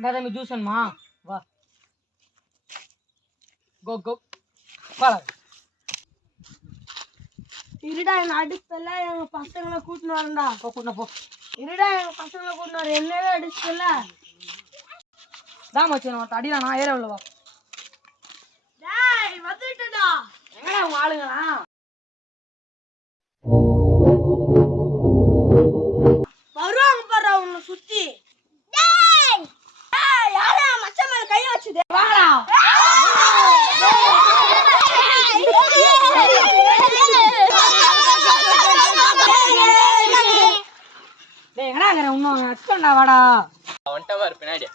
இந்த தம்பி ஜூஸ் வேணுமா? வா கோ கோ வா. இருடா எங்க அடிச்சல எங்க பசங்களை கூட்டின்னு வரண்டா. கூட்டின போ. இருடா எங்க பசங்களை கூட்டின்னு வர என்னவே அடிச்சல. தான் மச்சான் நான் அடிடா நான் ஏற உள்ளவா. டேய் வந்துட்டடா. எங்கடா உங்க ஆளுங்களா? வருவாங்க பாரு உன்னை சுத்தி. டேய் டேய் யாரா மச்சான் மேல கை வச்சுதே. வாடா. டேய் எங்கடா இருக்கற இன்னும் அடிச்சடா வாடா. வந்துட்டா பாரு பின்னாடி.